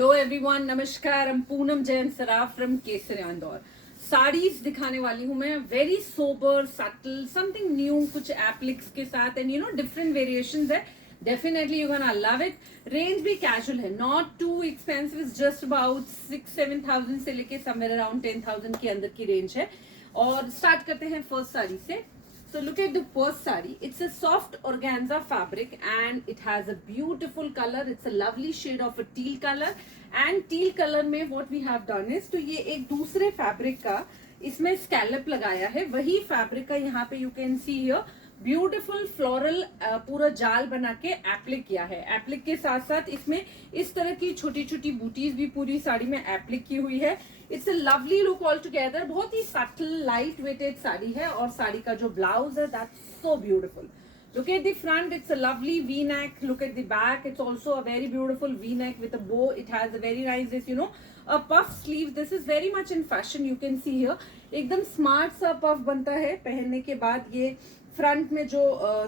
Hello everyone, नमस्कार। हम Poonam Jain Saraf from Kesari Indore. Saris दिखाने वाली हूँ मैं, very sober subtle, something new, कुछ एप्लिक्स के साथ एंड डिफरेंट वेरिएशंस है। Definitely you gonna love it. Range भी कैजुअल है, not too expensive, just about 6-7,000 से लेके समवेयर अराउंड 10,000 के अंदर की रेंज है। और स्टार्ट करते हैं फर्स्ट साड़ी से। So look at the first sari. It's a soft organza fabric and it has a beautiful color. It's a lovely shade of a teal color. And teal color में what we have done is, तो ये एक दूसरे fabric का इसमें scallop लगाया है। वही फैब्रिक का यहाँ पे you can see here beautiful floral पूरा जाल बना के एप्लिक किया है। एप्लिक के साथ साथ इसमें इस तरह की छोटी छोटी बूटीज भी पूरी साड़ी में एप्लिक की हुई है। It's a lovely look all together. बहुत ही सटल लाइट वेटेड साड़ी है और साड़ी का जो ब्लाउज है that's so beautiful. Look at the front, it's a lovely V-neck. Look at the back, it's also a very beautiful V-neck with a bow. It has a very nice, a puff sleeve. This is very much in fashion. You can see here, एकदम smart सा puff बनता है पहनने के बाद। ये front में जो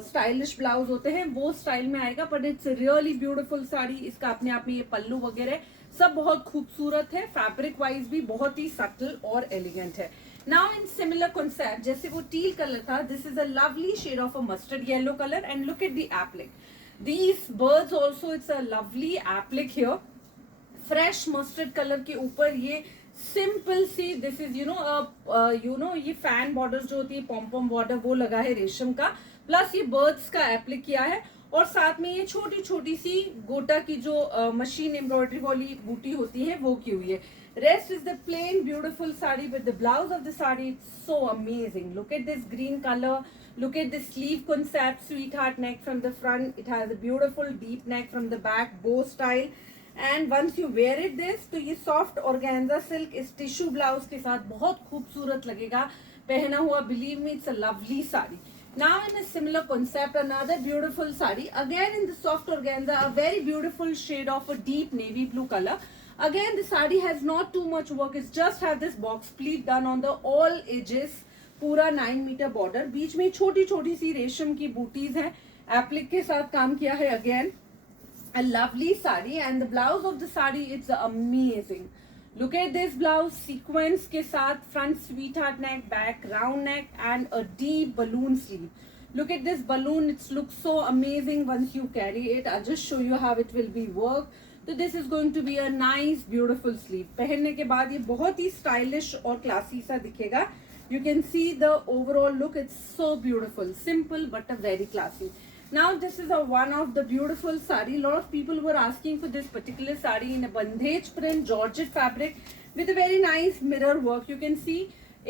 स्टाइलिश ब्लाउज होते हैं वो स्टाइल में आएगा, but it's really beautiful sari. इसका अपने आप में ये पल्लू वगैरह सब बहुत खूबसूरत है। फैब्रिक वाइज भी बहुत ही सटल और एलिगेंट है। नाउ इन सिमिलर कॉन्सेप्ट, जैसे वो टील कलर था, this is a lovely shade of a mustard yellow colour and look at the applique. These birds also, it's a lovely applique here. Fresh mustard colour के ऊपर ये simple सी, this is ये fan border जो होती है, पॉम border, वो लगा है रेशम का, प्लस ये बर्ड्स का एप्लिक किया है। और साथ में ये छोटी छोटी सी गोटा की जो मशीन एम्ब्रॉयडरी वाली बूटी होती है वो की हुई है। Rest is the plain beautiful sari, with the blouse of the sari, it's so amazing. Look at this green color. Look at the sleeve concept, sweetheart neck from the front. It has a beautiful deep neck from the back, bow style. And once you wear it this, तो ये soft organza silk इस tissue blouse के साथ बहुत खूबसूरत लगेगा पहना हुआ। Believe me, it's a lovely sari. Now in a similar concept, another beautiful sari, again in the soft organza, a very beautiful shade of a deep navy blue color. Again, the sari has not too much work. It's just have this box pleat done on the all edges. पूरा 9 metre border, बीच में छोटी छोटी सी रेशम की booties हैं, applique के साथ काम किया है। Again a lovely sari and the blouse of the sari, it's amazing. Look at this blouse, sequence के साथ, front sweetheart neck, back round neck and a deep balloon sleeve. Look at this balloon, it looks so amazing once you carry it. I'll just show you how it will be worked. तो this is going to be a nice beautiful sleeve. पहनने के बाद ये बहुत ही stylish और classy सा दिखेगा। You can see the overall look, it's so beautiful, simple but a very classy. Now this is one of the beautiful saree. Lot of people were asking for this particular saree in a bandhej print georgette fabric with a very nice mirror work. You can see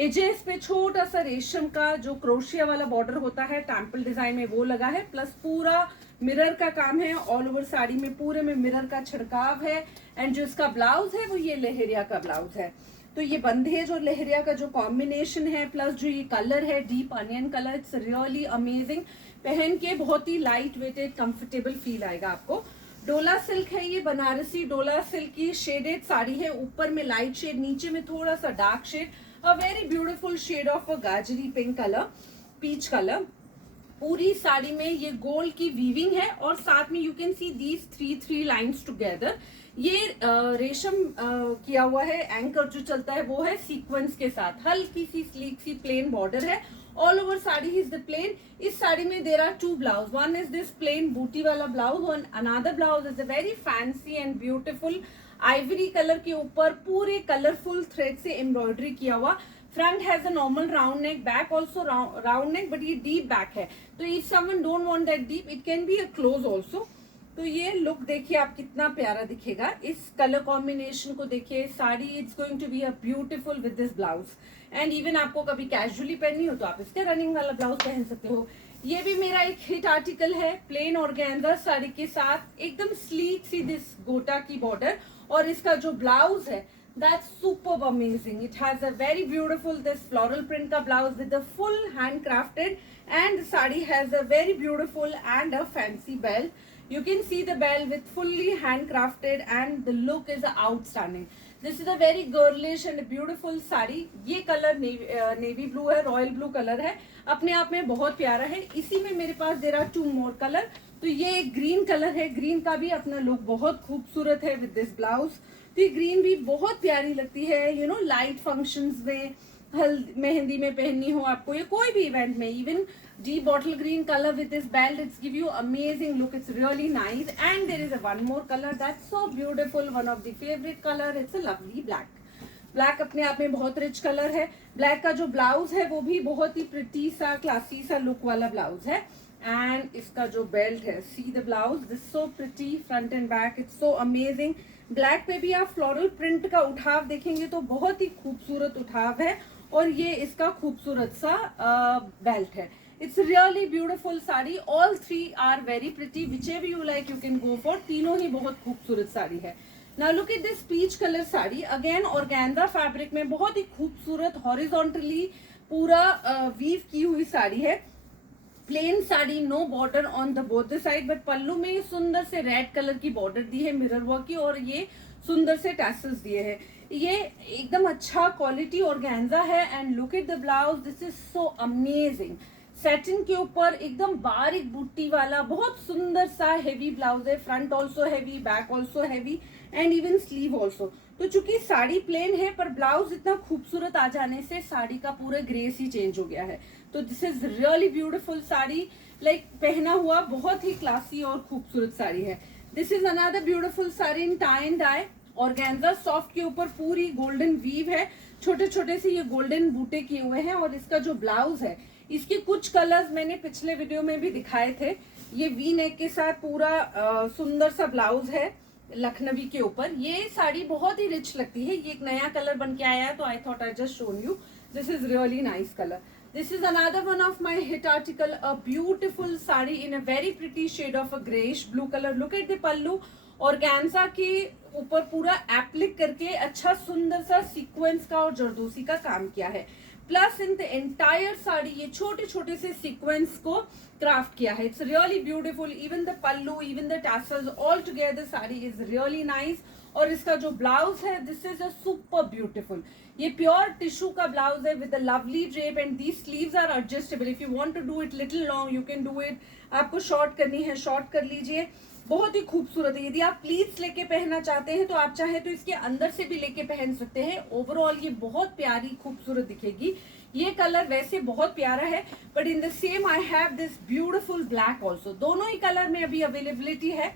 edges पे छोटा सा रेशम का जो crochet वाला border होता है temple design में वो लगा है, प्लस पूरा मिरर का काम है। ऑल ओवर साड़ी में पूरे में मिरर का छिड़काव है। एंड जो इसका ब्लाउज है वो ये लहरिया का ब्लाउज है। तो ये बंधेज और लहरिया का जो कॉम्बिनेशन है, प्लस जो ये कलर है deep onion colour, it's really amazing. पहन के बहुत ही लाइट वेटेड कंफर्टेबल फील आएगा आपको। डोला सिल्क है ये, बनारसी डोला सिल्क की शेडेड साड़ी है। ऊपर में लाइट शेड, नीचे में थोड़ा सा dark shade, a very beautiful shade of a गाजरी पिंक कलर, पीच कलर। पूरी साड़ी में ये गोल्ड की वीविंग है और साथ में you can see these three lines together. ये रेशम किया हुआ है, एंकर जो चलता है वो है सीक्वेंस के साथ। हल्की सी स्लीक सी प्लेन बॉर्डर है। All over sari is the plain. इस साड़ी में there are 2 blouse, one is this plain बूटी वाला ब्लाउज और another blouse is a very fancy and beautiful ivory colour के ऊपर पूरे कलरफुल थ्रेड से एम्ब्रॉयडरी किया हुआ। Front has a normal round neck, back also round neck, but ये डीप बैक है। तो if someone don't want that deep, it can be a close also. तो ये लुक देखिए आप कितना प्यारा दिखेगा। इस कलर कॉम्बिनेशन को देखिए। Sari it's going to be a beautiful with this blouse. And even आपको कभी कैजुअली पहननी हो तो आप इसके रनिंग वाला ब्लाउज पहन सकते हो। ये भी मेरा एक हिट आर्टिकल है, प्लेन ऑर्गेन्जा साड़ी के साथ एकदम स्लीक सी दिस गोटा की बॉर्डर, और इसका जो ब्लाउज है that's superb amazing. It has a very beautiful this floral print ka blouse with the full handcrafted, and the sari has a very beautiful and a fancy belt. You can see the belt with fully handcrafted and the look is outstanding. This is a very girlish and beautiful sari. ये colour navy blue है, royal blue colour है, अपने आप में बहुत प्यारा है। इसी में मेरे पास there are 2 more color, तो ये एक ग्रीन कलर है, ग्रीन का भी अपना लुक बहुत खूबसूरत है विद दिस ब्लाउज। तो ये ग्रीन भी बहुत प्यारी लगती है, यू नो लाइट फंक्शंस में, मेहंदी में पहननी हो आपको या कोई भी इवेंट में, even deep bottle green color with this belt, it's give you amazing look, it's really nice. And there is a one more color that's so beautiful, one of the favorite color, it's a lovely black. Black अपने आप में बहुत rich colour है। Black का जो blouse है वो भी बहुत ही प्रिटी सा क्लासी सा लुक वाला ब्लाउज है। एंड इसका जो बेल्ट है, see the blouse, this so pretty front end back, it's so amazing. Black पे भी आप फ्लोरल प्रिंट का उठाव देखेंगे तो बहुत ही खूबसूरत उठाव है, और ये इसका खूबसूरत सा बेल्ट है। It's really beautiful sari, all three are very pretty, whichever you like you can go for, तीनों ही बहुत खूबसूरत साड़ी है। Now look at this peach color sari, again organza fabric में बहुत ही खूबसूरत horizontally पूरा वीव की हुई साड़ी है। Plain sari, no border on the both the side, but pallu में सुंदर से रेड कलर की बॉर्डर दी है मिरर वर्क की, और ये सुंदर से टैसल्स दिए हैं। ये एकदम अच्छा क्वालिटी ऑर्गेन्जा है। And look at the blouse, this is so amazing. Satin के ऊपर एकदम बारीक बूटी वाला बहुत सुंदर सा हेवी ब्लाउज है, front also heavy, back also heavy, and even sleeve also. तो चूंकि साड़ी प्लेन है पर ब्लाउज इतना खूबसूरत आ जाने से साड़ी का पूरा ग्रेस ही चेंज हो गया है। तो this is really beautiful sari, like पहना हुआ बहुत ही क्लासी और खूबसूरत साड़ी है। This is another beautiful sari in tie and dye organza soft के ऊपर पूरी गोल्डन वीव है, छोटे छोटे से ये गोल्डन बूटे किए हुए हैं। और इसका जो ब्लाउज है, इसके कुछ कलर्स मैंने पिछले वीडियो में भी दिखाए थे। ये वी नेक के साथ पूरा सुंदर सा ब्लाउज है लखनवी के ऊपर। ये साड़ी बहुत ही रिच लगती है, ये एक नया कलर बन के आया है, तो I thought I just shown you, this is really nice colour. This is another one of my hit article, a beautiful sari in a very pretty shade of a greyish blue colour. Look at the pallu, organza के ऊपर पूरा applique करके अच्छा सुंदर सा sequence का और जरदोसी का काम किया है। Plus in the entire sari ये छोटे छोटे से सीक्वेंस को क्राफ्ट किया है। It's really beautiful, even the pallu, even the tassels, all together sari is really nice. और इसका जो ब्लाउज है, this is a super beautiful, ये प्योर टिश्यू का ब्लाउज है with a lovely drape, and these sleeves are adjustable. If you want to do it little long you can do it, आपको short करनी है short कर लीजिए। बहुत ही खूबसूरत है। यदि आप प्लीट्स लेके पहनना चाहते हैं तो आप चाहे तो इसके अंदर से भी लेके पहन सकते हैं। ओवरऑल ये बहुत प्यारी खूबसूरत दिखेगी। ये कलर वैसे बहुत प्यारा है, but in the same I have this beautiful black also. दोनों ही कलर में अभी अवेलेबिलिटी है।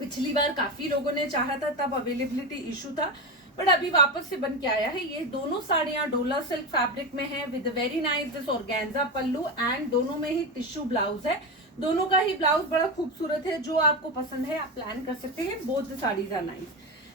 पिछली बार काफी लोगों ने चाहा था, तब अवेलेबिलिटी इशू था, बट अभी वापस से बन के आया है। ये दोनों साड़ियां डोला सिल्क फैब्रिक में है with very nice this organza pallu, and दोनों में ही टिश्यू ब्लाउज है। दोनों का ही ब्लाउज बड़ा खूबसूरत है। जो आपको पसंद है आप प्लान कर सकते हैं। Both the saris are nice.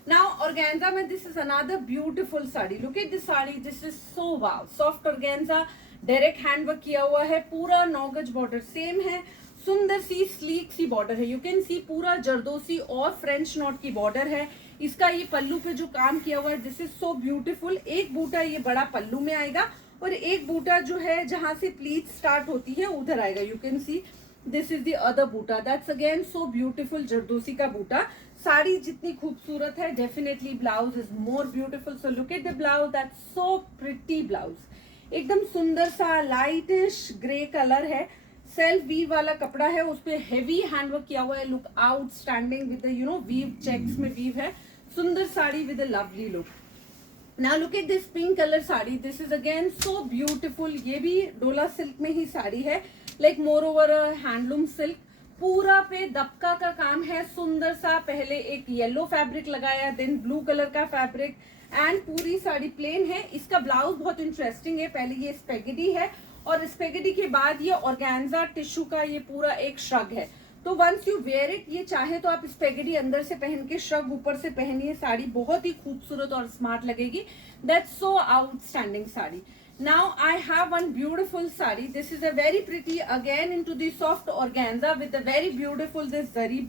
Now organza में this is another beautiful sari. Look at this sari, this is so wow. Soft organza, direct handwork किया हुआ है, पूरा 9 गज बॉर्डर सेम है, सुंदर सी स्लीक सी बॉर्डर है। यू कैन सी पूरा जरदोसी और फ्रेंच नॉट की बॉर्डर है। इसका ये पल्लू पे जो काम किया हुआ है, दिस इज सो ब्यूटीफुल। एक बूटा ये बड़ा पल्लू में आएगा, और एक बूटा जो है जहां से प्लीट स्टार्ट होती है उधर आएगा। You can see this is the other बूटा, that's again so beautiful, zardozi का बूटा। साड़ी जितनी खूबसूरत है, definitely blouse is more beautiful. So look at the blouse, that's so pretty blouse. एकदम सुंदर सा लाइटिश ग्रे कलर है, सेल्फ वीव वाला कपड़ा है, उस पे हेवी हैंडवर्क किया हुआ है। Look outstanding with you know weave, checks में वीव है। सुंदर sari with a lovely look. Now look at this pink color sari, this is again so beautiful। ये भी डोला सिल्क में ही साड़ी है, like moreover हैंडलूम सिल्क। पूरा पे दबका का काम है, सुंदर सा। पहले एक येलो फैब्रिक लगाया, देन ब्लू कलर का फैब्रिक, एंड पूरी साड़ी प्लेन है। इसका ब्लाउज बहुत इंटरेस्टिंग है। पहले ये स्पेगेटी है, और स्पेगेटी के बाद ये ऑर्गेन्जा टिश्यू का ये पूरा एक श्रग है। तो वंस यू वेयर इट, ये चाहे तो आप स्पेगेटी अंदर से पहन के श्रग ऊपर से पहनिए, साड़ी बहुत ही खूबसूरत और स्मार्ट लगेगी। That's so outstanding sari. Now I have one beautiful sari, this is a very pretty, again into the soft organza with a very beautiful this zari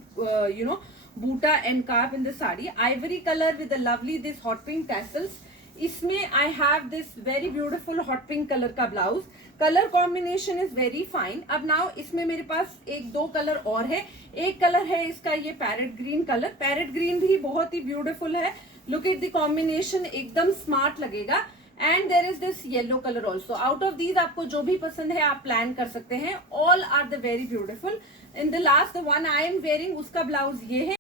you know buta and carve in the sari, ivory colour with a lovely this hot pink tassels. इसमें I have this very beautiful hot pink colour का blouse. Colour combination is very fine. अब now इसमें मेरे पास एक दो colour और है। एक कलर है इसका ये parrot green colour. Parrot green भी बहुत ही ब्यूटीफुल है। लुक एट द कॉम्बिनेशन, एकदम स्मार्ट लगेगा। And there is this yellow colour also. Out of these आपको जो भी पसंद है आप प्लान कर सकते हैं। All are the very beautiful. In the last the one I am wearing उसका ब्लाउज ये है